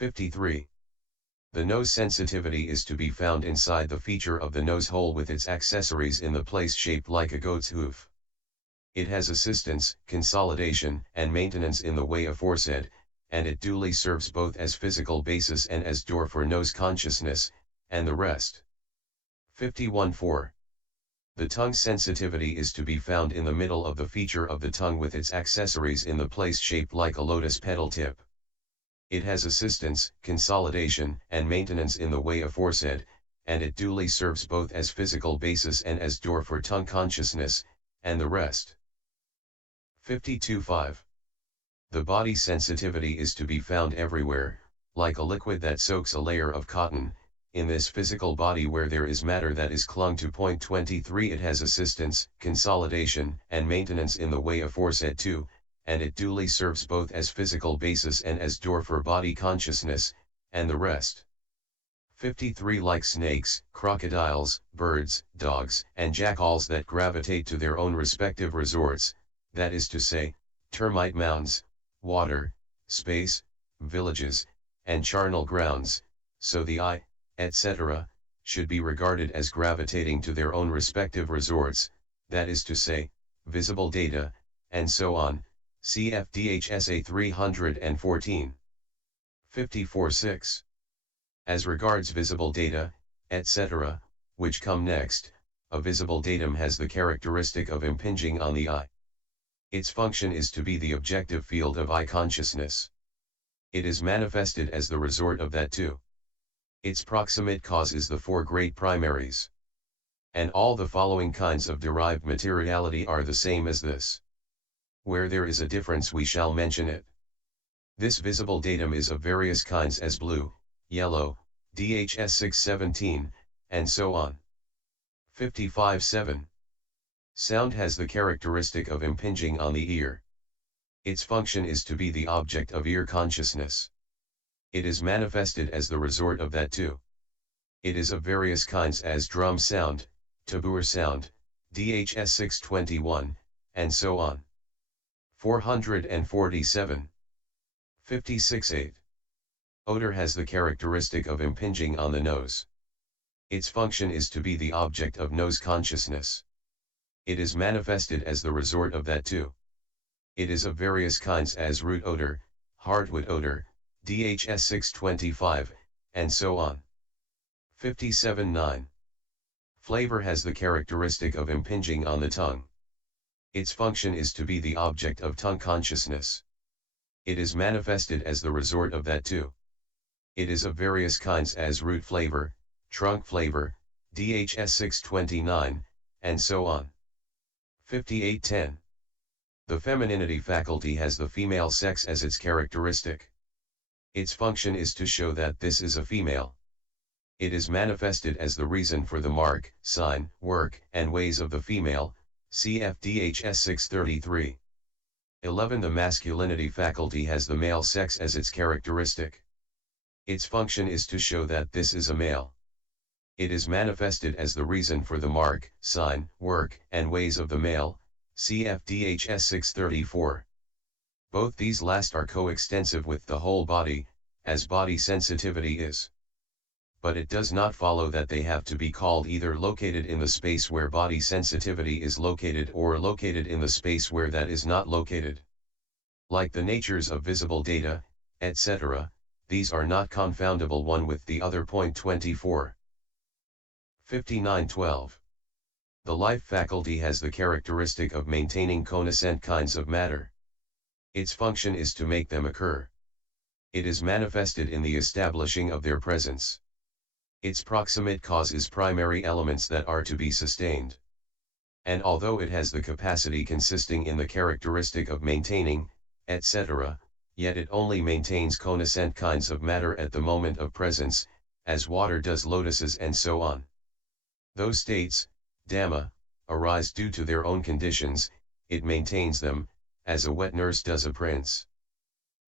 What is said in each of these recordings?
53. The nose sensitivity is to be found inside the feature of the nose hole with its accessories in the place shaped like a goat's hoof. It has assistance, consolidation, and maintenance in the way aforesaid, and it duly serves both as physical basis and as door for nose consciousness, and the rest. 51.4. The tongue sensitivity is to be found in the middle of the feature of the tongue with its accessories in the place shaped like a lotus petal tip. It has assistance, consolidation, and maintenance in the way aforesaid, and it duly serves both as physical basis and as door for tongue consciousness, and the rest. 52.5. The body sensitivity is to be found everywhere, like a liquid that soaks a layer of cotton. In this physical body where there is matter that is clung to. 23. It has assistance, consolidation, and maintenance in the way aforesaid too, and it duly serves both as physical basis and as door for body consciousness, and the rest. 53. Like snakes, crocodiles, birds, dogs, and jackals that gravitate to their own respective resorts, that is to say, termite mounds, water, space, villages, and charnel grounds, so the eye, etc., should be regarded as gravitating to their own respective resorts, that is to say, visible data, and so on, cf. DHSA 314. 54.6. As regards visible data, etc., which come next, a visible datum has the characteristic of impinging on the eye. Its function is to be the objective field of eye consciousness. It is manifested as the resort of that too. Its proximate cause is the four great primaries. And all the following kinds of derived materiality are the same as this. Where there is a difference we shall mention it. This visible datum is of various kinds as blue, yellow, DHS 617, and so on. 55.7. Sound has the characteristic of impinging on the ear. Its function is to be the object of ear consciousness. It is manifested as the resort of that too. It is of various kinds as drum sound, tabor sound, DHS 621, and so on. 447. 56.8. Odor has the characteristic of impinging on the nose. Its function is to be the object of nose consciousness. It is manifested as the resort of that too. It is of various kinds as root odor, hardwood odor, DHS 625, and so on. 57.9. Flavor has the characteristic of impinging on the tongue. Its function is to be the object of tongue consciousness. It is manifested as the resort of that too. It is of various kinds as root flavor, trunk flavor, DHS 629, and so on. 58.10. The femininity faculty has the female sex as its characteristic. Its function is to show that this is a female. It is manifested as the reason for the mark, sign, work, and ways of the female, cf. DHS 633. 11. The masculinity faculty has the male sex as its characteristic. Its function is to show that this is a male. It is manifested as the reason for the mark, sign, work, and ways of the male, cf. DHS 634. Both these last are coextensive with the whole body, as body sensitivity is. But it does not follow that they have to be called either located in the space where body sensitivity is located or located in the space where that is not located. Like the natures of visible data, etc., these are not confoundable one with the other. 24. 59.12. The life faculty has the characteristic of maintaining connascent kinds of matter. Its function is to make them occur. It is manifested in the establishing of their presence. Its proximate cause is primary elements that are to be sustained. And although it has the capacity consisting in the characteristic of maintaining, etc., yet it only maintains connascent kinds of matter at the moment of presence, as water does lotuses and so on. Those states, Dhamma, arise due to their own conditions, it maintains them, as a wet nurse does a prince.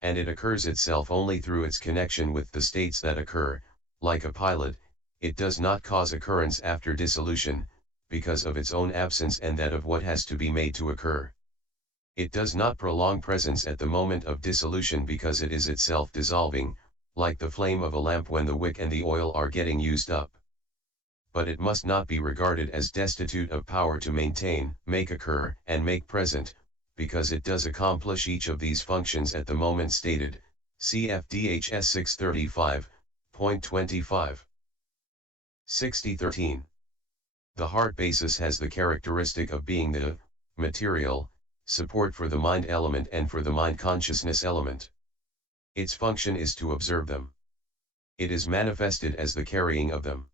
And it occurs itself only through its connection with the states that occur, like a pilot, it does not cause occurrence after dissolution, because of its own absence and that of what has to be made to occur. It does not prolong presence at the moment of dissolution because it is itself dissolving, like the flame of a lamp when the wick and the oil are getting used up. But it must not be regarded as destitute of power to maintain, make occur, and make present, because it does accomplish each of these functions at the moment stated, cf. DHS 635.25. 6013. The heart basis has the characteristic of being the material support for the mind element and for the mind consciousness element. Its function is to observe them. It is manifested as the carrying of them.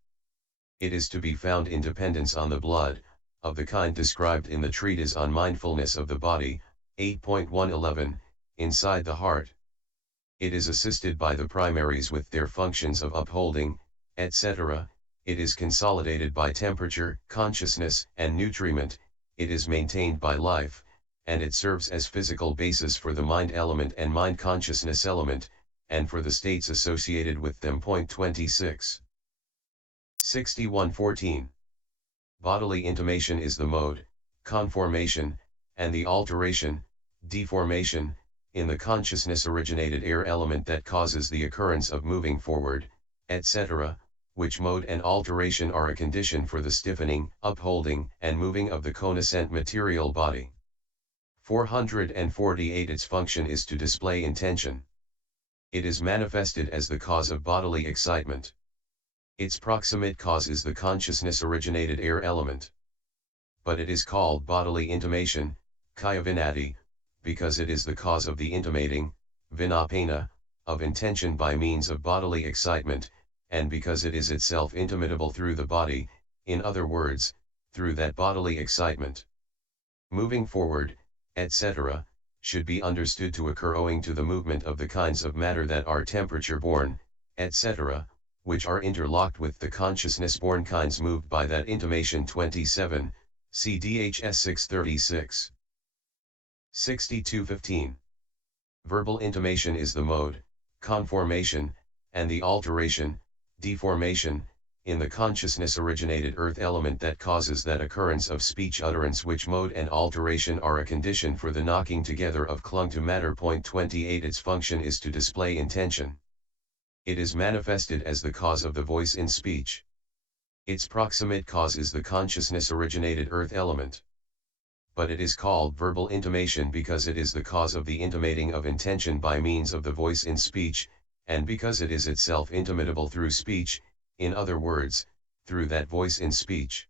It is to be found in dependence on the blood, of the kind described in the treatise on mindfulness of the body, 8.111, inside the heart. It is assisted by the primaries with their functions of upholding, etc. It is consolidated by temperature, consciousness, and nutriment. It is maintained by life, and it serves as physical basis for the mind element and mind consciousness element, and for the states associated with them. 26. 6114. Bodily intimation is the mode, conformation, and the alteration, deformation, in the consciousness-originated air element that causes the occurrence of moving forward, etc., which mode and alteration are a condition for the stiffening, upholding, and moving of the cognizant material body. 448. Its function is to display intention. It is manifested as the cause of bodily excitement. Its proximate cause is the consciousness-originated air element. But it is called bodily intimation, kaya vinati, because it is the cause of the intimating, vinapena, of intention by means of bodily excitement, and because it is itself intimatable through the body, in other words, through that bodily excitement. Moving forward, etc., should be understood to occur owing to the movement of the kinds of matter that are temperature-borne, etc., which are interlocked with the consciousness-borne kinds moved by that intimation. 27, see DHS 636. 6215. Verbal intimation is the mode, conformation, and the alteration, deformation, in the consciousness-originated earth element that causes that occurrence of speech utterance, which mode and alteration are a condition for the knocking together of clung to matter. 28. Its function is to display intention. It is manifested as the cause of the voice in speech. Its proximate cause is the consciousness-originated earth element. But it is called verbal intimation because it is the cause of the intimating of intention by means of the voice in speech, and because it is itself intimatable through speech, in other words, through that voice in speech.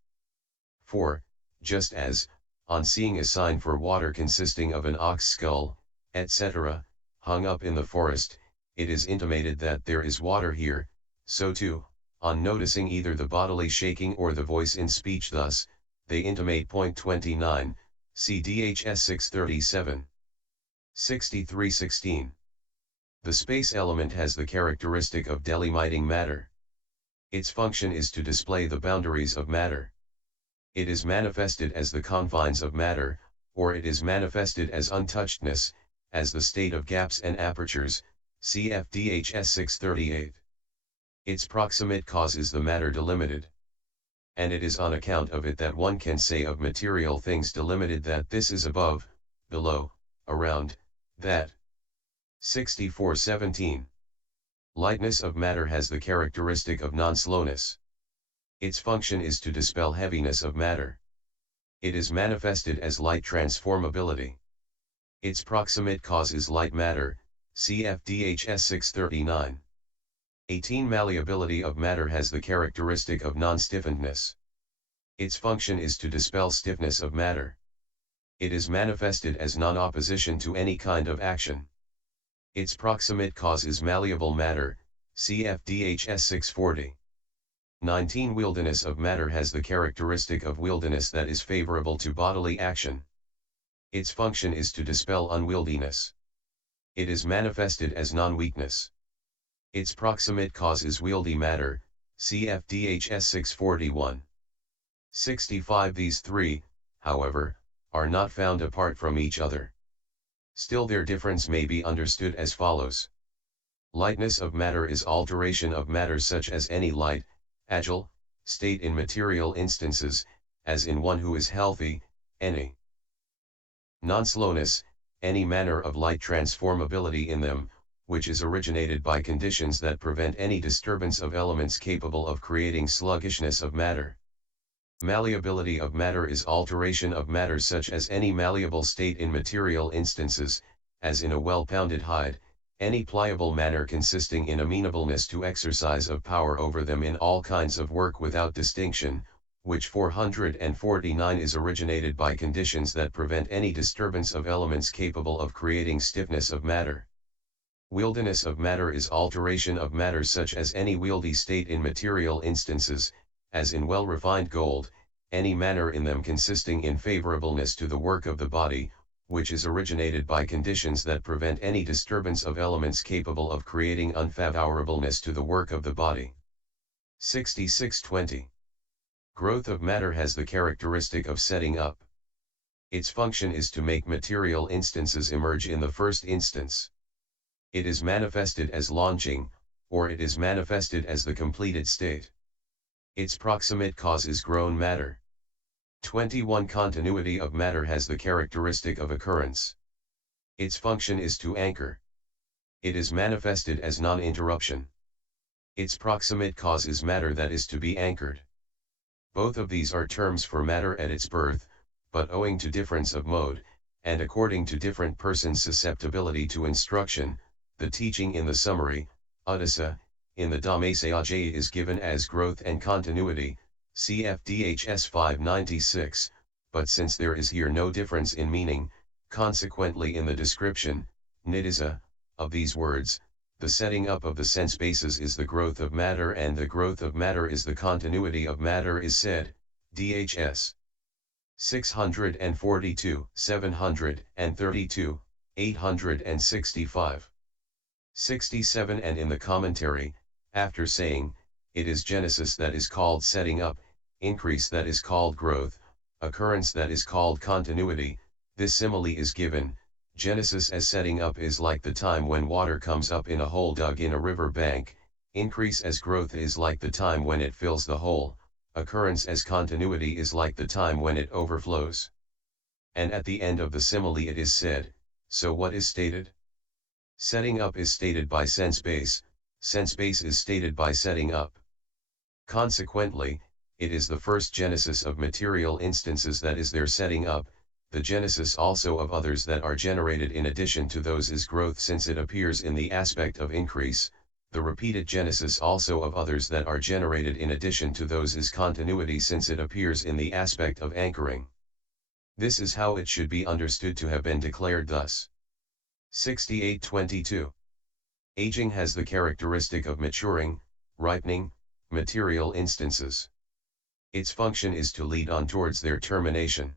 4. Just as, on seeing a sign for water consisting of an ox skull, etc., hung up in the forest, it is intimated that there is water here, so too, on noticing either the bodily shaking or the voice in speech, thus, they intimate. 29, see DHS 637. 6316. The space element has the characteristic of delimiting matter. Its function is to display the boundaries of matter. It is manifested as the confines of matter, or it is manifested as untouchedness, as the state of gaps and apertures, cf. DHS 638. Its proximate cause is the matter delimited. And it is on account of it that one can say of material things delimited that this is above, below, around, that. 6417. Lightness of matter has the characteristic of non-slowness. Its function is to dispel heaviness of matter. It is manifested as light transformability. Its proximate cause is light matter, cf. DHS 639. 18. Malleability of matter has the characteristic of non-stiffenedness. Its function is to dispel stiffness of matter. It is manifested as non-opposition to any kind of action. Its proximate cause is malleable matter, cf. DHS 640. 19. Wieldiness of matter has the characteristic of wieldiness that is favorable to bodily action. Its function is to dispel unwieldiness. It is manifested as non-weakness. Its proximate cause is wieldy matter, cf. DHS 641. 65. These three, however, are not found apart from each other. Still their difference may be understood as follows. Lightness of matter is alteration of matter such as any light, agile, state in material instances, as in one who is healthy, any. Non-slowness, any manner of light transformability in them, which is originated by conditions that prevent any disturbance of elements capable of creating sluggishness of matter. Malleability of matter is alteration of matter such as any malleable state in material instances, as in a well-pounded hide, any pliable manner consisting in amenableness to exercise of power over them in all kinds of work without distinction, which 449 is originated by conditions that prevent any disturbance of elements capable of creating stiffness of matter. Wieldiness of matter is alteration of matter such as any wieldy state in material instances, as in well-refined gold, any manner in them consisting in favorableness to the work of the body, which is originated by conditions that prevent any disturbance of elements capable of creating unfavorableness to the work of the body. 6620. Growth of matter has the characteristic of setting up. Its function is to make material instances emerge in the first instance. It is manifested as launching, or it is manifested as the completed state. Its proximate cause is grown matter. 21. Continuity of matter has the characteristic of occurrence. Its function is to anchor. It is manifested as non-interruption. Its proximate cause is matter that is to be anchored. Both of these are terms for matter at its birth, but owing to difference of mode, and according to different persons' susceptibility to instruction, the teaching in the summary, Udasa, in the Dhammasayajaya is given as growth and continuity, CFDHS 596, but since there is here no difference in meaning, consequently in the description, Nidisa, of these words, the setting up of the sense bases is the growth of matter and the growth of matter is the continuity of matter is said, DHS 642, 732, 865. 67. And in the commentary, after saying, it is genesis that is called setting up, increase that is called growth, occurrence that is called continuity, this simile is given. Genesis as setting up is like the time when water comes up in a hole dug in a river bank, increase as growth is like the time when it fills the hole, occurrence as continuity is like the time when it overflows. And at the end of the simile it is said, so what is stated? Setting up is stated by sense base is stated by setting up. Consequently, it is the first genesis of material instances that is their setting up, the genesis also of others that are generated in addition to those is growth since it appears in the aspect of increase, the repeated genesis also of others that are generated in addition to those is continuity since it appears in the aspect of anchoring. This is how it should be understood to have been declared thus. 6822. Aging has the characteristic of maturing, ripening, material instances. Its function is to lead on towards their termination.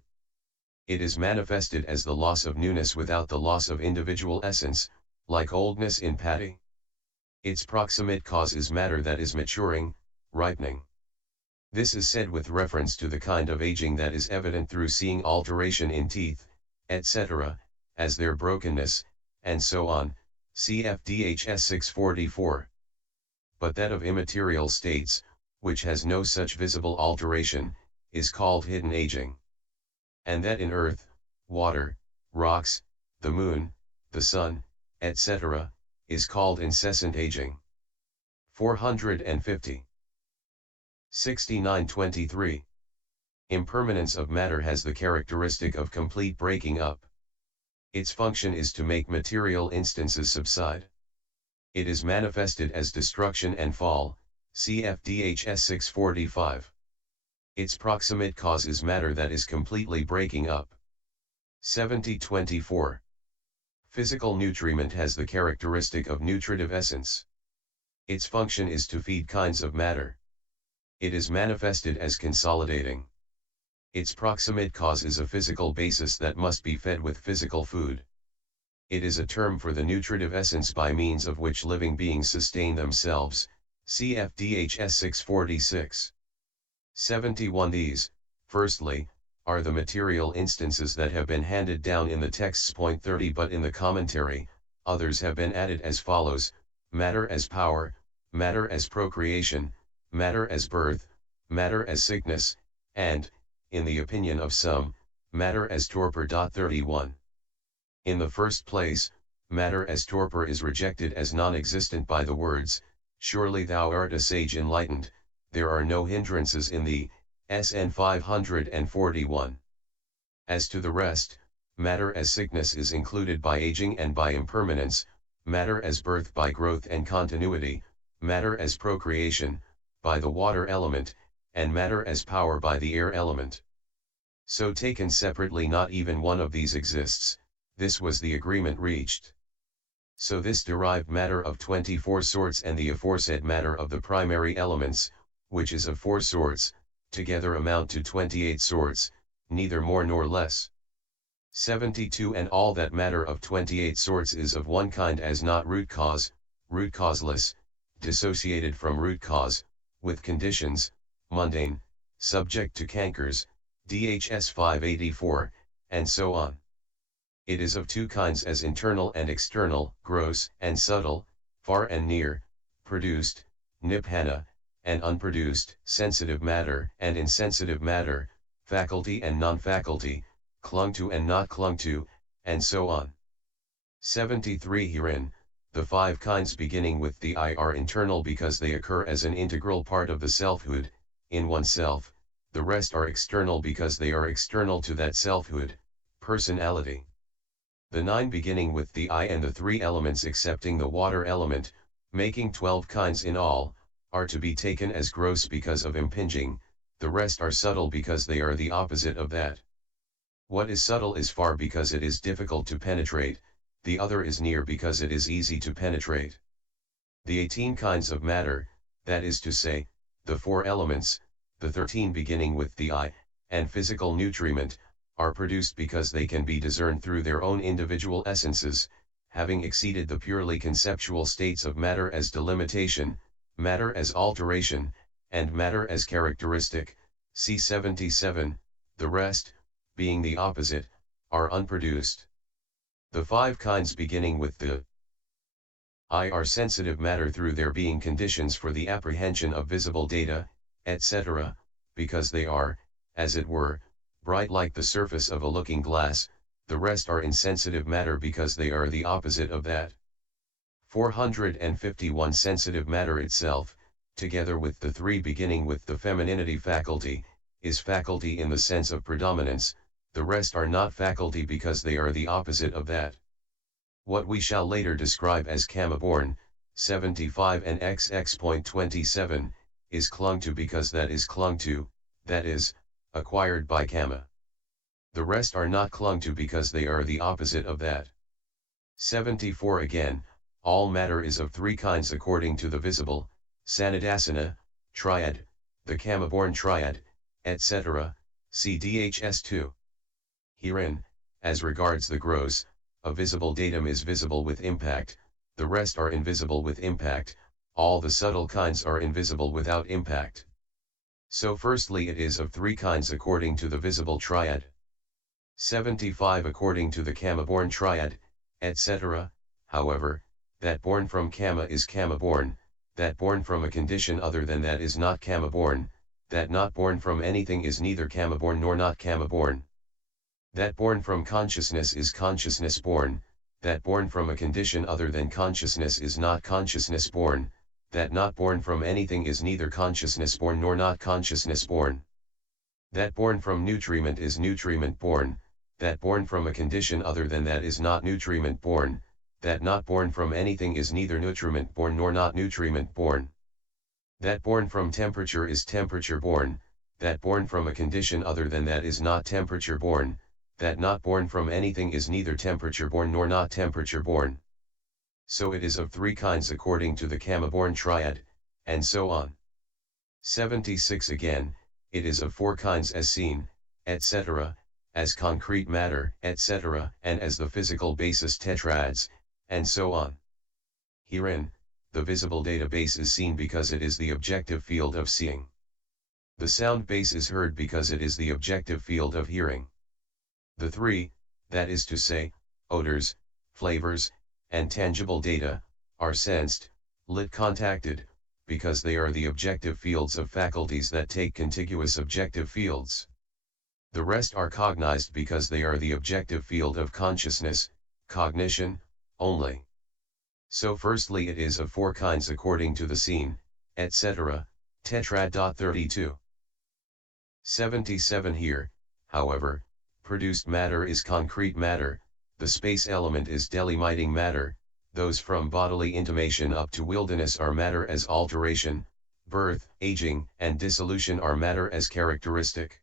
It is manifested as the loss of newness without the loss of individual essence, like oldness in paddy. Its proximate cause is matter that is maturing, ripening. This is said with reference to the kind of aging that is evident through seeing alteration in teeth, etc., as their brokenness, and so on, CFDHS 644. But that of immaterial states, which has no such visible alteration, is called hidden aging. And that in earth, water, rocks, the moon, the sun, etc., is called incessant aging. 450. 6923. Impermanence of matter has the characteristic of complete breaking up. Its function is to make material instances subside. It is manifested as destruction and fall, CFDHS 645. Its proximate cause is matter that is completely breaking up. 7024. Physical nutriment has the characteristic of nutritive essence. Its function is to feed kinds of matter. It is manifested as consolidating. Its proximate cause is a physical basis that must be fed with physical food. It is a term for the nutritive essence by means of which living beings sustain themselves, CFDHS 646. 71. These, firstly, are the material instances that have been handed down in the text's point 30, but in the commentary, others have been added as follows: matter as power, matter as procreation, matter as birth, matter as sickness, and, in the opinion of some, matter as torpor. 31. In the first place, matter as torpor is rejected as non-existent by the words, surely thou art a sage enlightened, there are no hindrances in thee, SN 541. As to the rest, matter as sickness is included by aging and by impermanence, matter as birth by growth and continuity, matter as procreation, by the water element, and matter as power by the air element. So taken separately not even one of these exists, this was the agreement reached. So this derived matter of 24 sorts and the aforesaid matter of the primary elements, which is of 4 sorts, together amount to 28 sorts, neither more nor less. 72 And all that matter of 28 sorts is of one kind as not root cause, root causeless, dissociated from root cause, with conditions, mundane, subject to cankers, DHS 584, and so on. It is of 2 kinds as internal and external, gross and subtle, far and near, produced, nibbana, and unproduced, sensitive matter and insensitive matter, faculty and non-faculty, clung to and not clung to, and so on. 73 Herein, the 5 kinds beginning with the I are internal because they occur as an integral part of the selfhood, in oneself, the rest are external because they are external to that selfhood, personality. The 9 beginning with the I and the 3 elements excepting the water element, making 12 kinds in all, are to be taken as gross because of impinging, the rest are subtle because they are the opposite of that. What is subtle is far because it is difficult to penetrate, the other is near because it is easy to penetrate. The 18 kinds of matter, that is to say, the 4 elements, the 13 beginning with the I, and physical nutriment, are produced because they can be discerned through their own individual essences, having exceeded the purely conceptual states of matter as delimitation, matter as alteration, and matter as characteristic, c. 77, the rest, being the opposite, are unproduced. The 5 kinds beginning with the I are sensitive matter through their being conditions for the apprehension of visible data, etc., because they are, as it were, bright like the surface of a looking glass, the rest are insensitive matter because they are the opposite of that. 451 Sensitive matter itself, together with the 3 beginning with the femininity faculty, is faculty in the sense of predominance, the rest are not faculty because they are the opposite of that. What we shall later describe as kama-born, 75 and XX.27, is clung to because that is clung to, that is, acquired by kama. The rest are not clung to because they are the opposite of that. 74 Again, all matter is of 3 kinds according to the visible, sanadasana, triad, the kama-born triad, etc., CDHS 2. Herein, as regards the gross, a visible datum is visible with impact, the rest are invisible with impact, all the subtle kinds are invisible without impact. So firstly it is of 3 kinds according to the visible triad. 75 According to the kama-born triad, etc., however, that born from kama is kama-born, that born from a condition other than that is not kama-born, that not born from anything is neither kama-born nor not kama-born. That born from consciousness is consciousness-born, that born from a condition other than consciousness is not consciousness-born, that not born from anything is neither consciousness-born nor not consciousness-born. That born from nutriment is nutriment-born, that born from a condition other than that is not nutriment-born, that not born from anything is neither nutriment-born nor not nutriment-born. That born from temperature is temperature-born, that born from a condition other than that is not temperature-born, that not born from anything is neither temperature-born nor not temperature-born. So it is of 3 kinds according to the kama-born triad, and so on. 76 Again, it is of 4 kinds as seen, etc., as concrete matter, etc., and as the physical basis tetrads, and so on. Herein, the visible data base is seen because it is the objective field of seeing. The sound base is heard because it is the objective field of hearing. The 3, that is to say, odors, flavors, and tangible data, are sensed, lit contacted, because they are the objective fields of faculties that take contiguous objective fields. The rest are cognized because they are the objective field of consciousness, cognition, only. So firstly it is of 4 kinds according to the scene, etc., Tetrad. 32. 77 Here, however, produced matter is concrete matter, the space element is delimiting matter, those from bodily intimation up to wilderness are matter as alteration, birth, aging, and dissolution are matter as characteristic.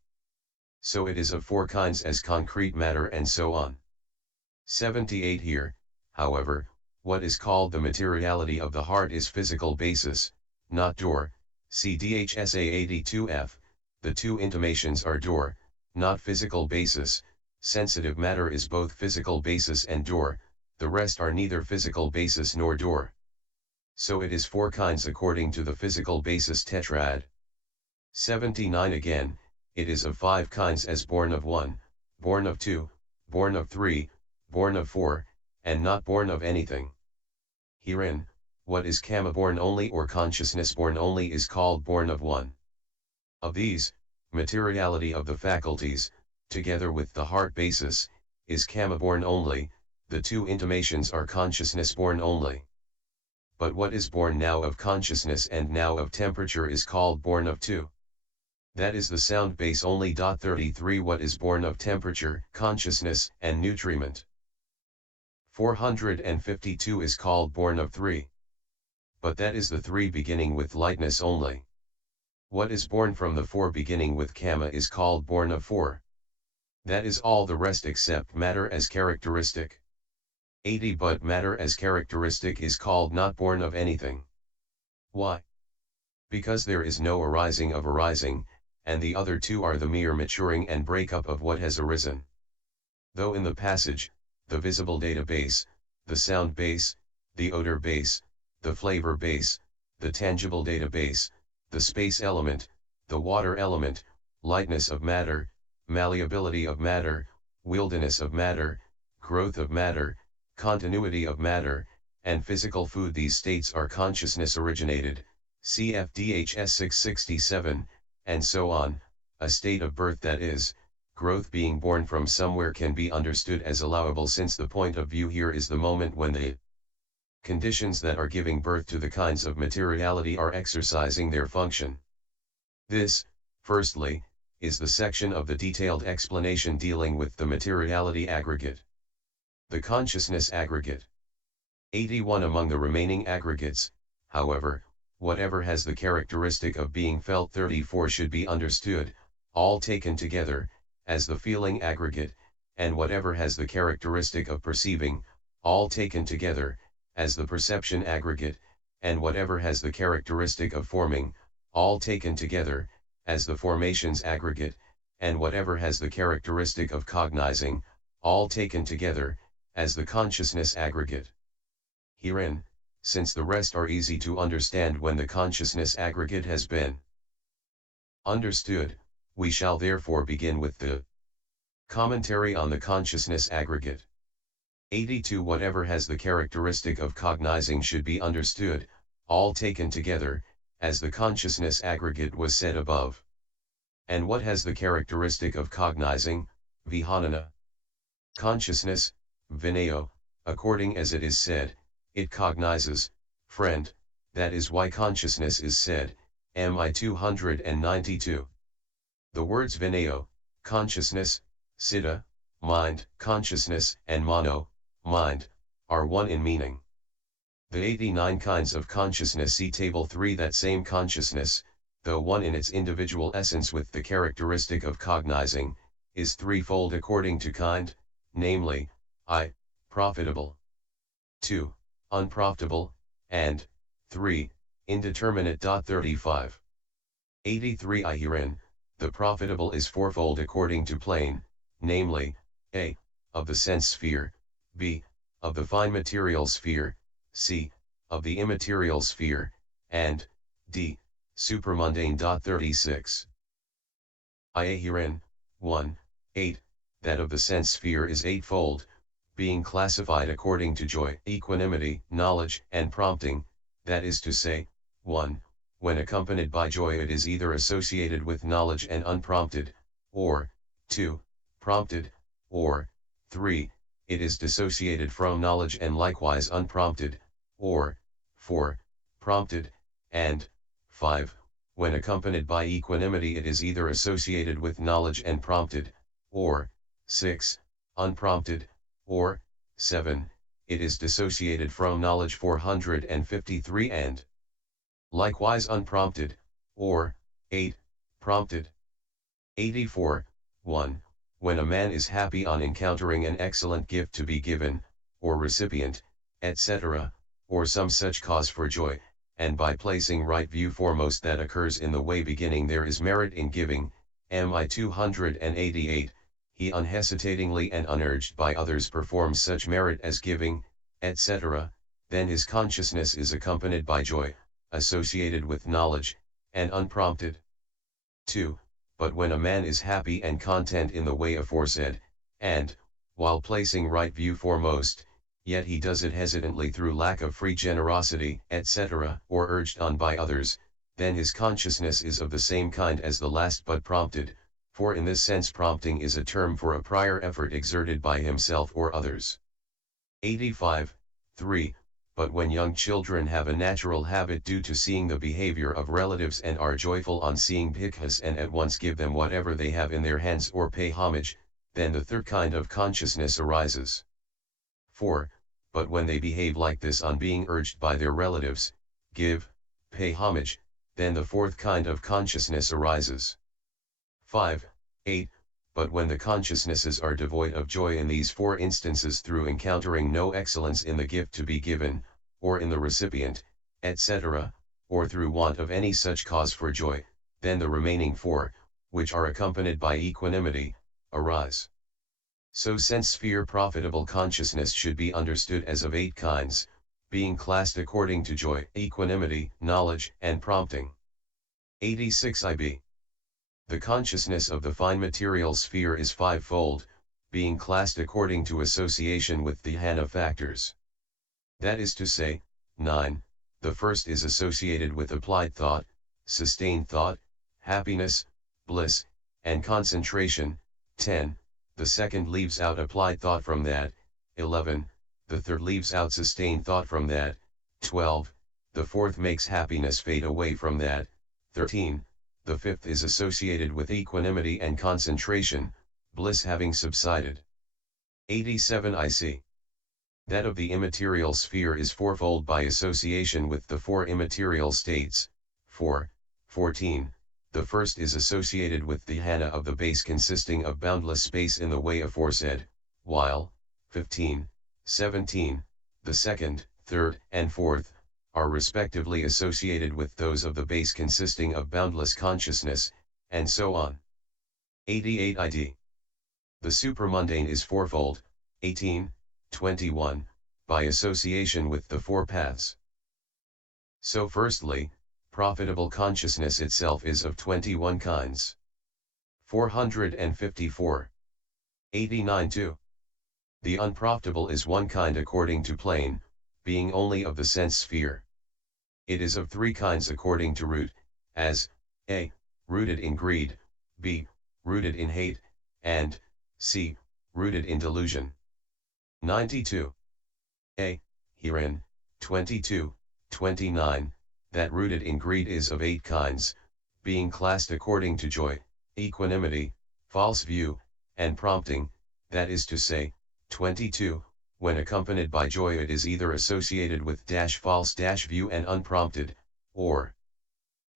So it is of 4 kinds as concrete matter and so on. 78 Here, however, what is called the materiality of the heart is physical basis, not door, see DHSA 82F, the 2 intimations are door, not physical basis, sensitive matter is both physical basis and door, the rest are neither physical basis nor door. So it is 4 kinds according to the physical basis tetrad. 79 Again, it is of 5 kinds as born of 1, born of 2, born of 3, born of 4, and not born of anything. Herein, what is kama born only or consciousness born only is called born of 1. Of these, materiality of the faculties, together with the heart basis, is kama born only, the 2 intimations are consciousness born only. But what is born now of consciousness and now of temperature is called born of 2. That is the sound base only. 33 What is born of temperature, consciousness, and nutriment. 452 is called born of 3. But that is the 3 beginning with lightness only. What is born from the 4 beginning with kama is called born of 4. That is all the rest except matter as characteristic. 80 But matter as characteristic is called not born of anything. Why? Because there is no arising of arising, and the other 2 are the mere maturing and breakup of what has arisen. Though in the passage, the visible data base, the sound base, the odor base, the flavor base, the tangible data base, the space element, the water element, lightness of matter, malleability of matter, wilderness of matter, growth of matter, continuity of matter, and physical food, these states are consciousness originated, CFDHS 667, and so on. A state of birth, that is, growth being born from somewhere, can be understood as allowable, since the point of view here is the moment when the conditions that are giving birth to the kinds of materiality are exercising their function. This, firstly, is the section of the detailed explanation dealing with the materiality aggregate. The consciousness aggregate. 81 Among the remaining aggregates, however, whatever has the characteristic of being felt 34 should be understood, all taken together, as the feeling aggregate, and whatever has the characteristic of perceiving, all taken together, as the perception aggregate, and whatever has the characteristic of forming, all taken together, as the formations aggregate, and whatever has the characteristic of cognizing, all taken together, as the consciousness aggregate. Herein, since the rest are easy to understand when the consciousness aggregate has been understood, we shall therefore begin with the commentary on the consciousness aggregate. 82 Whatever has the characteristic of cognizing should be understood, all taken together, as the consciousness aggregate was said above. And what has the characteristic of cognizing, vihanana? Consciousness, vinaya, according as it is said, it cognizes, friend, that is why consciousness is said, MI 292. The words vinaya, consciousness, citta, mind, consciousness, and mano, mind, are one in meaning. The 89 kinds of consciousness, see table 3. That same consciousness, though one in its individual essence with the characteristic of cognizing, is threefold according to kind, namely, I, profitable, 2, unprofitable, and 3, indeterminate. 35. 83 I Herein, the profitable is fourfold according to plane, namely, A, of the sense sphere, B, of the fine material sphere, C, of the immaterial sphere, and D, supramundane. 36. IA Herein, 1, 8, that of the sense sphere is eightfold, being classified according to joy, equanimity, knowledge, and prompting, that is to say, 1, when accompanied by joy it is either associated with knowledge and unprompted, or 2, prompted, or 3, it is dissociated from knowledge and likewise unprompted, or 4. Prompted, and 5. When accompanied by equanimity it is either associated with knowledge and prompted, or 6. Unprompted, or 7. It is dissociated from knowledge 453 and likewise unprompted, or 8. Prompted. 84. 1. When a man is happy on encountering an excellent gift to be given, or recipient, etc., or some such cause for joy, and by placing right view foremost that occurs in the way beginning there is merit in giving, MI 288, he unhesitatingly and unurged by others performs such merit as giving, etc., then his consciousness is accompanied by joy, associated with knowledge, and unprompted. 2. But when a man is happy and content in the way aforesaid, and, while placing right view foremost, yet he does it hesitantly through lack of free generosity, etc., or urged on by others, then his consciousness is of the same kind as the last but prompted, for in this sense prompting is a term for a prior effort exerted by himself or others. 85. 3. But when young children have a natural habit due to seeing the behavior of relatives and are joyful on seeing bhikkhus and at once give them whatever they have in their hands or pay homage, then the third kind of consciousness arises. 4. But when they behave like this on being urged by their relatives, give, pay homage, then the fourth kind of consciousness arises. 5. 8. But when the consciousnesses are devoid of joy in these four instances through encountering no excellence in the gift to be given, or in the recipient, etc., or through want of any such cause for joy, then the remaining four, which are accompanied by equanimity, arise. So sense sphere profitable consciousness should be understood as of 8 kinds, being classed according to joy, equanimity, knowledge, and prompting. 86 IB. The consciousness of the fine material sphere is 5-fold, being classed according to association with the dhyana factors. That is to say, 9, the first is associated with applied thought, sustained thought, happiness, bliss, and concentration. 10, the second leaves out applied thought from that. 11, the third leaves out sustained thought from that. 12, the fourth makes happiness fade away from that. 13, the fifth is associated with equanimity and concentration, bliss having subsided. 87 IC. That of the immaterial sphere is 4-fold by association with the 4 immaterial states. 4, 14, the first is associated with the dhyana of the base consisting of boundless space in the way aforesaid, while 15, 17, the second, third, and fourth, are respectively associated with those of the base consisting of boundless consciousness, and so on. 88 ID. The supramundane is 4-fold, 18, 21, by association with the 4 paths. So firstly, profitable consciousness itself is of 21 kinds. 454. 89 2. The unprofitable is 1 kind according to plane, being only of the sense sphere. It is of 3 kinds according to root, as, a, rooted in greed, b, rooted in hate, and, c, rooted in delusion. 92. A, herein, 22, 29, that rooted in greed is of 8 kinds, being classed according to joy, equanimity, false view, and prompting, that is to say, 22, when accompanied by joy it is either associated with false view and unprompted, or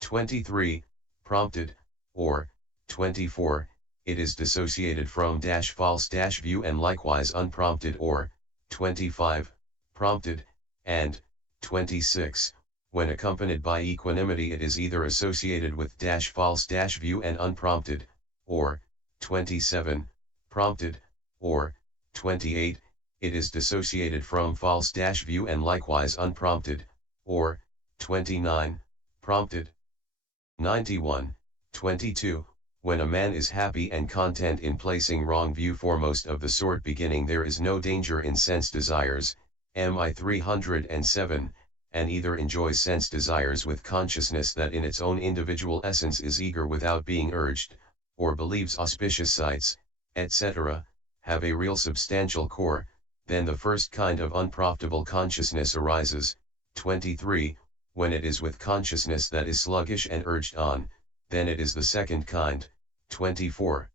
23, prompted, or 24, it is dissociated from false view and likewise unprompted, or 25, prompted, and 26, when accompanied by equanimity it is either associated with false view and unprompted, or 27, prompted, or 28, it is dissociated from false view and likewise unprompted, or 29, prompted. 91, 22, when a man is happy and content in placing wrong view foremost of the sort beginning there is no danger in sense desires, MI 307, and either enjoys sense desires with consciousness that in its own individual essence is eager without being urged, or believes auspicious sights, etc., have a real substantial core, then the first kind of unprofitable consciousness arises. 23. When it is with consciousness that is sluggish and urged on, then it is the second kind. 24.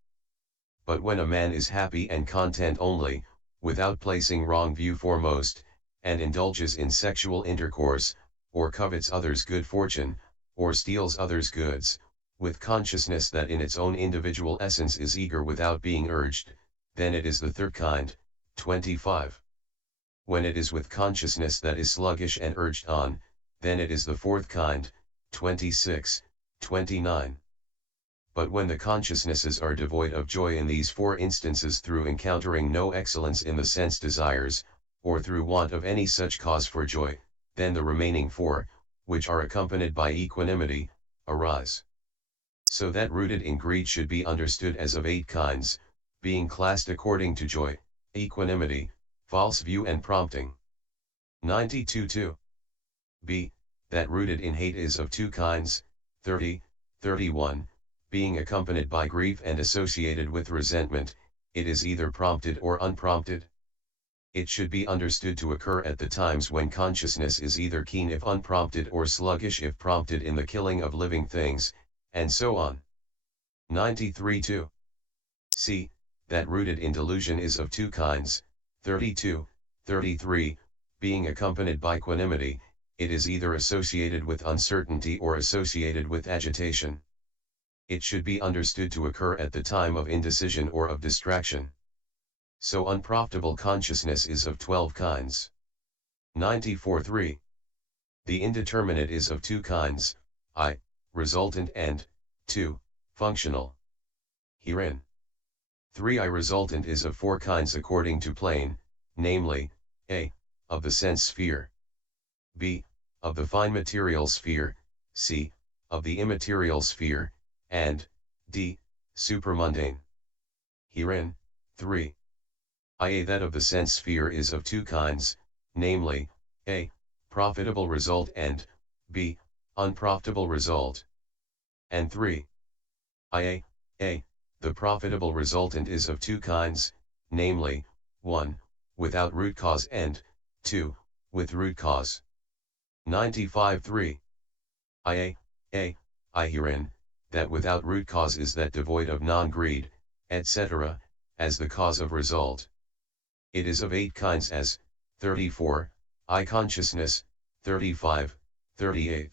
But when a man is happy and content only, without placing wrong view foremost, and indulges in sexual intercourse, or covets others' good fortune, or steals others' goods, with consciousness that in its own individual essence is eager without being urged, then it is the third kind. 25. When it is with consciousness that is sluggish and urged on, then it is the fourth kind. 26, 29. But when the consciousnesses are devoid of joy in these four instances through encountering no excellence in the sense desires, or through want of any such cause for joy, then the remaining four, which are accompanied by equanimity, arise. So that rooted in greed should be understood as of 8 kinds, being classed according to joy, equanimity, false view and prompting. 92-2. B. That rooted in hate is of 2 kinds, 30, 31, being accompanied by grief and associated with resentment, it is either prompted or unprompted. It should be understood to occur at the times when consciousness is either keen if unprompted or sluggish if prompted in the killing of living things, and so on. 93-2. C. That rooted in delusion is of 2 kinds, 32, 33, being accompanied by equanimity, it is either associated with uncertainty or associated with agitation. It should be understood to occur at the time of indecision or of distraction. So unprofitable consciousness is of 12 kinds. 94-3. The indeterminate is of 2 kinds, I, resultant and, 2, functional. Herein, 3 I resultant is of 4 kinds according to plane, namely, A, of the sense sphere, B, of the fine material sphere, C, of the immaterial sphere, and, D, supramundane. Herein, 3. I. That of the sense sphere is of 2 kinds, namely, A, profitable result and, B, unprofitable result. And 3. I. The profitable resultant is of 2 kinds, namely, 1, without root cause and, 2, with root cause. 95-3. I. Herein, that without root cause is that devoid of non-greed, etc., as the cause of result. It is of 8 kinds as, 34, eye consciousness, 35, 38.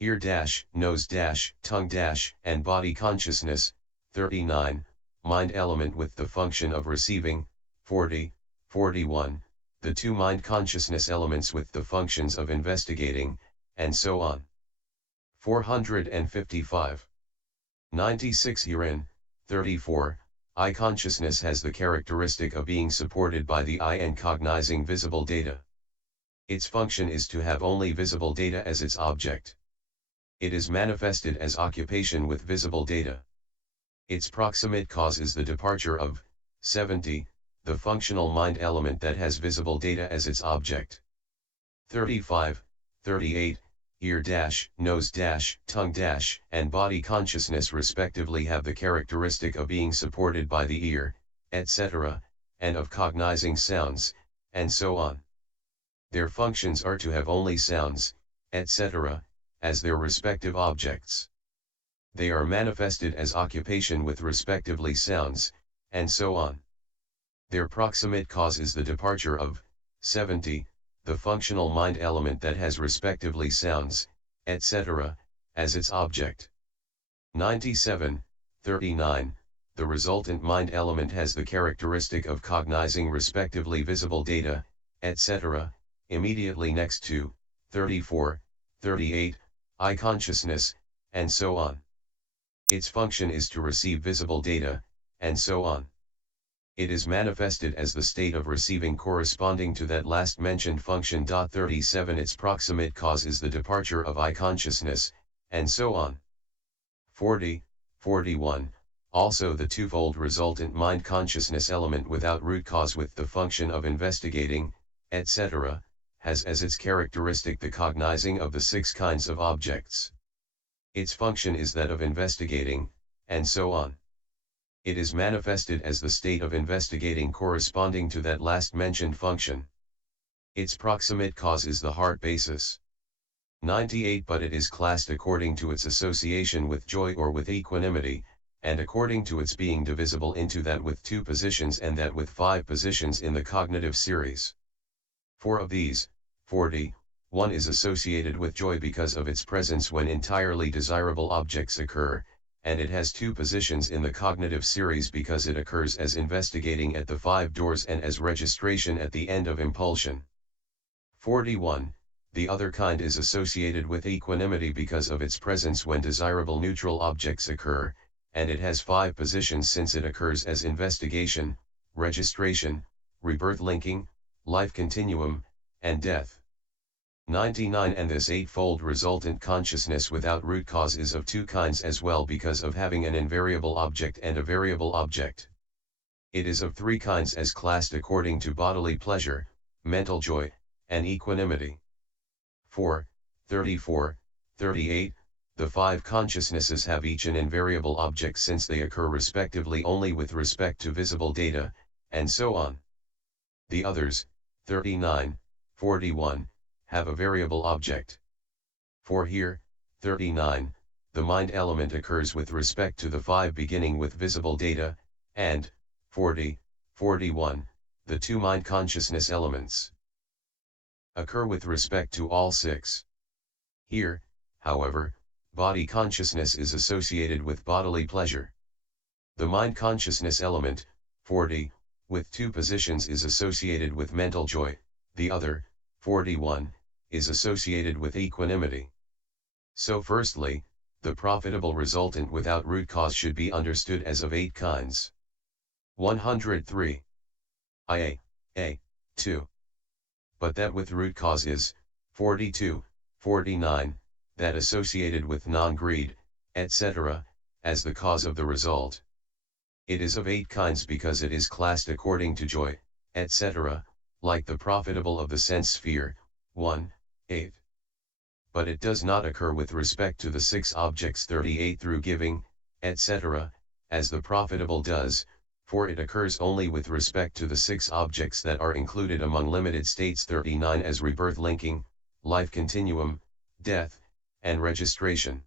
Ear dash, nose dash, tongue dash, and body consciousness, 39, mind element with the function of receiving, 40, 41, the 2 mind consciousness elements with the functions of investigating, and so on. 455. 96 Herein, 34, eye consciousness has the characteristic of being supported by the eye and cognizing visible data. Its function is to have only visible data as its object. It is manifested as occupation with visible data. Its proximate cause is the departure of, 70, the functional mind element that has visible data as its object. 35, 38, ear dash, nose dash, tongue dash, and body consciousness respectively have the characteristic of being supported by the ear, etc., and of cognizing sounds, and so on. Their functions are to have only sounds, etc., as their respective objects. They are manifested as occupation with respectively sounds, and so on. Their proximate cause is the departure of, 70, the functional mind element that has respectively sounds, etc., as its object. 97, 39, the resultant mind element has the characteristic of cognizing respectively visible data, etc., immediately next to, 34, 38, eye consciousness, and so on. Its function is to receive visible data, and so on. It is manifested as the state of receiving corresponding to that last mentioned function. 37 Its proximate cause is the departure of eye consciousness, and so on. 40, 41, also the twofold resultant mind consciousness element without root cause with the function of investigating, etc., has as its characteristic the cognizing of the 6 kinds of objects. Its function is that of investigating, and so on. It is manifested as the state of investigating corresponding to that last mentioned function. Its proximate cause is the heart basis. 98. But it is classed according to its association with joy or with equanimity, and according to its being divisible into that with 2 positions and that with 5 positions in the cognitive series. 4 of these, 40, 1 is associated with joy because of its presence when entirely desirable objects occur, and it has 2 positions in the cognitive series because it occurs as investigating at the 5 doors and as registration at the end of impulsion. 41. The other kind is associated with equanimity because of its presence when desirable neutral objects occur, and it has 5 positions since it occurs as investigation, registration, rebirth linking, life continuum, and death. 99. And this eightfold resultant consciousness without root cause is of 2 kinds as well because of having an invariable object and a variable object. It is of 3 kinds as classed according to bodily pleasure, mental joy, and equanimity. 4, 34, 38, the 5 consciousnesses have each an invariable object since they occur respectively only with respect to visible data, and so on. The others, 39, 41, have a variable object. For here, 39, the mind element occurs with respect to the 5 beginning with visible data, and, 40, 41, the 2 mind consciousness elements occur with respect to all 6. Here, however, body consciousness is associated with bodily pleasure. The mind consciousness element, 40, with 2 positions is associated with mental joy, the other, 41, is associated with equanimity. So firstly, the profitable resultant without root cause should be understood as of 8 kinds. 103. A. 2. But that with root cause is, 42, 49, that associated with non-greed, etc., as the cause of the result. It is of 8 kinds because it is classed according to joy, etc., like the profitable of the sense sphere, 1, 8. But it does not occur with respect to the 6 objects 38 through giving, etc., as the profitable does, for it occurs only with respect to the 6 objects that are included among limited states 39 as rebirth linking, life continuum, death, and registration.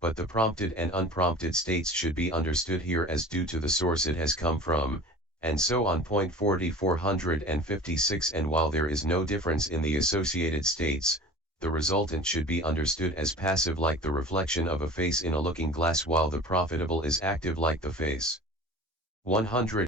But the prompted and unprompted states should be understood here as due to the source it has come from, and so on. 4456. And while there is no difference in the associated states, the resultant should be understood as passive like the reflection of a face in a looking glass while the profitable is active like the face. 100.